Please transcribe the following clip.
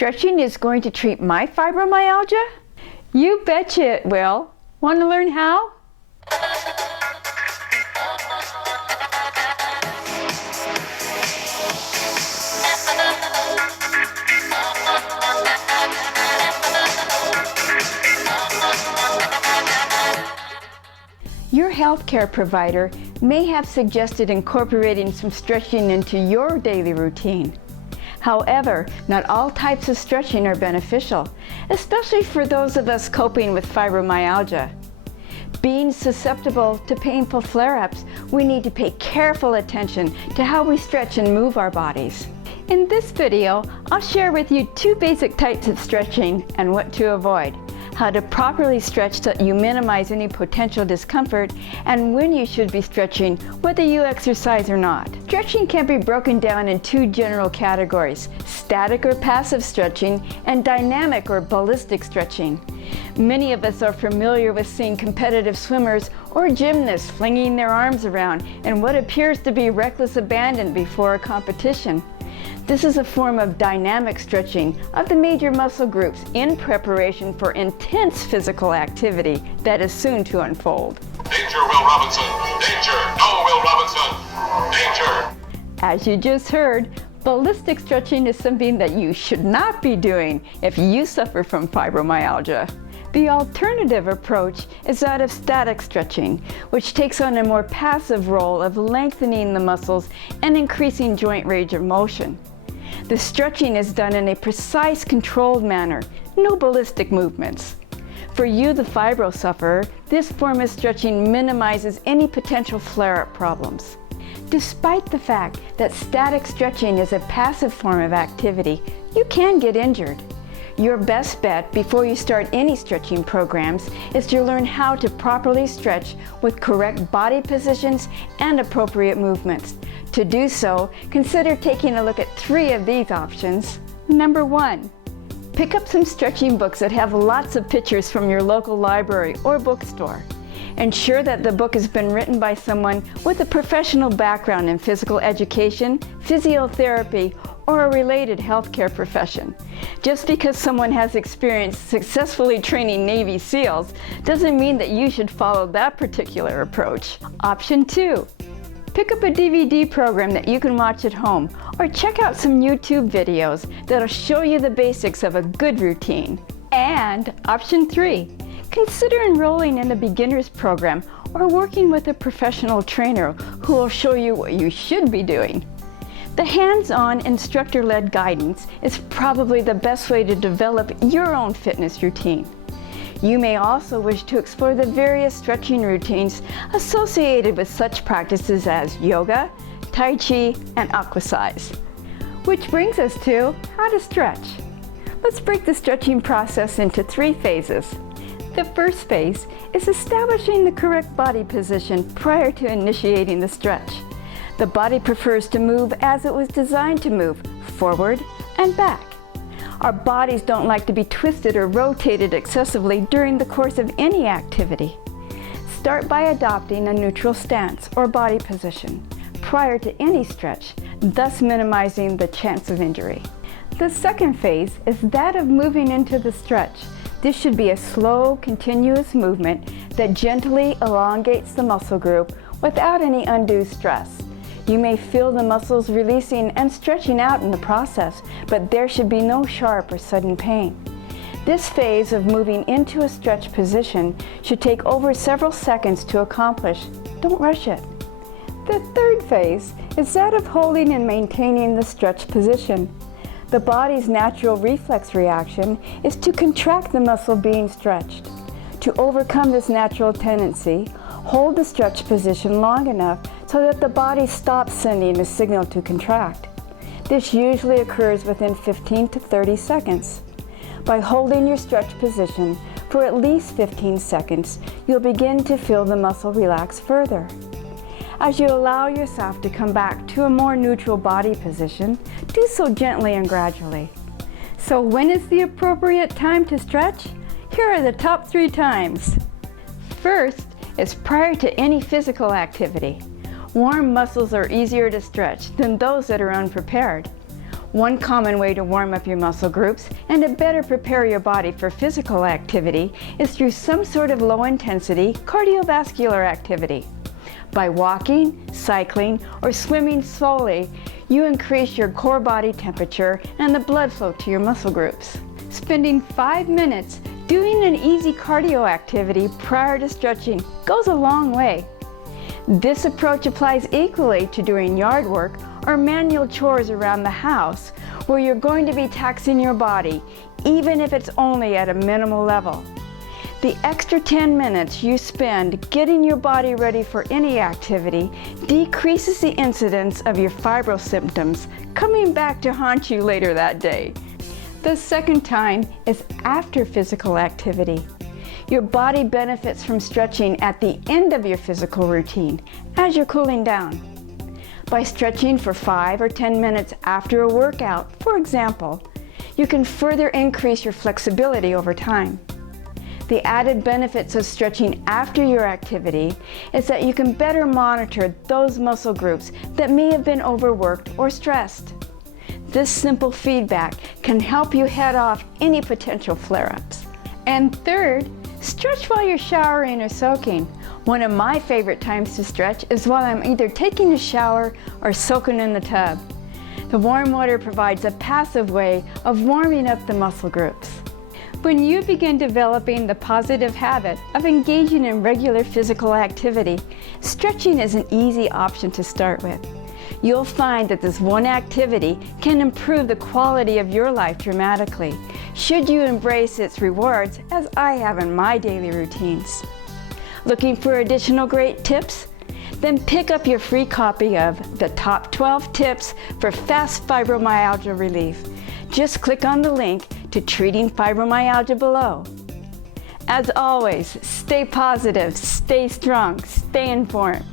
Stretching is going to treat my fibromyalgia? You betcha it will. Want to learn how? Your healthcare provider may have suggested incorporating some stretching into your daily routine. However, not all types of stretching are beneficial, especially for those of us coping with fibromyalgia. Being susceptible to painful flare-ups, we need to pay careful attention to how we stretch and move our bodies. In this video, I'll share with you 2 basic types of stretching and what to avoid, how to properly stretch so that you minimize any potential discomfort, and when you should be stretching, whether you exercise or not. Stretching can be broken down in 2 general categories: static or passive stretching and dynamic or ballistic stretching. Many of us are familiar with seeing competitive swimmers or gymnasts flinging their arms around in what appears to be reckless abandon before a competition. This is a form of dynamic stretching of the major muscle groups in preparation for intense physical activity that is soon to unfold. Danger, Will Robinson! Danger! No, Will Robinson! Danger! As you just heard, ballistic stretching is something that you should not be doing if you suffer from fibromyalgia. The alternative approach is that of static stretching, which takes on a more passive role of lengthening the muscles and increasing joint range of motion. The stretching is done in a precise, controlled manner, no ballistic movements. For you, the fibro sufferer, this form of stretching minimizes any potential flare-up problems. Despite the fact that static stretching is a passive form of activity, you can get injured. Your best bet before you start any stretching programs is to learn how to properly stretch with correct body positions and appropriate movements. To do so, consider taking a look at 3 of these options. Number 1, pick up some stretching books that have lots of pictures from your local library or bookstore. Ensure that the book has been written by someone with a professional background in physical education, physiotherapy, or a related healthcare profession. Just because someone has experience successfully training Navy SEALs doesn't mean that you should follow that particular approach. Option 2, pick up a DVD program that you can watch at home, or check out some YouTube videos that'll show you the basics of a good routine. And option 3, consider enrolling in a beginner's program or working with a professional trainer who will show you what you should be doing. The hands-on, instructor-led guidance is probably the best way to develop your own fitness routine. You may also wish to explore the various stretching routines associated with such practices as yoga, tai chi, and aquasize. Which brings us to how to stretch. Let's break the stretching process into 3 phases. The first phase is establishing the correct body position prior to initiating the stretch. The body prefers to move as it was designed to move, forward and back. Our bodies don't like to be twisted or rotated excessively during the course of any activity. Start by adopting a neutral stance or body position prior to any stretch, thus minimizing the chance of injury. The second phase is that of moving into the stretch. This should be a slow, continuous movement that gently elongates the muscle group without any undue stress. You may feel the muscles releasing and stretching out in the process, but there should be no sharp or sudden pain. This phase of moving into a stretch position should take over several seconds to accomplish. Don't rush it. The third phase is that of holding and maintaining the stretch position. The body's natural reflex reaction is to contract the muscle being stretched. To overcome this natural tendency, hold the stretch position long enough so that the body stops sending a signal to contract. This usually occurs within 15 to 30 seconds. By holding your stretch position for at least 15 seconds, you'll begin to feel the muscle relax further. As you allow yourself to come back to a more neutral body position, do so gently and gradually. So when is the appropriate time to stretch? Here are the top 3 times. First is prior to any physical activity. Warm muscles are easier to stretch than those that are unprepared. One common way to warm up your muscle groups and to better prepare your body for physical activity is through some sort of low-intensity cardiovascular activity. By walking, cycling, or swimming slowly, you increase your core body temperature and the blood flow to your muscle groups. Spending 5 minutes doing an easy cardio activity prior to stretching goes a long way. This approach applies equally to doing yard work or manual chores around the house, where you're going to be taxing your body, even if it's only at a minimal level. The extra 10 minutes you spend getting your body ready for any activity decreases the incidence of your fibro symptoms coming back to haunt you later that day. The second time is after physical activity. Your body benefits from stretching at the end of your physical routine, as you're cooling down. By stretching for 5 or 10 minutes after a workout, for example, you can further increase your flexibility over time. The added benefits of stretching after your activity is that you can better monitor those muscle groups that may have been overworked or stressed. This simple feedback can help you head off any potential flare-ups. And third, stretch while you're showering or soaking. One of my favorite times to stretch is while I'm either taking a shower or soaking in the tub. The warm water provides a passive way of warming up the muscle groups. When you begin developing the positive habit of engaging in regular physical activity, stretching is an easy option to start with. You'll find that this one activity can improve the quality of your life dramatically, should you embrace its rewards as I have in my daily routines. Looking for additional great tips? Then pick up your free copy of the Top 12 Tips for Fast Fibromyalgia Relief. Just click on the link to Treating Fibromyalgia below. As always, stay positive, stay strong, stay informed.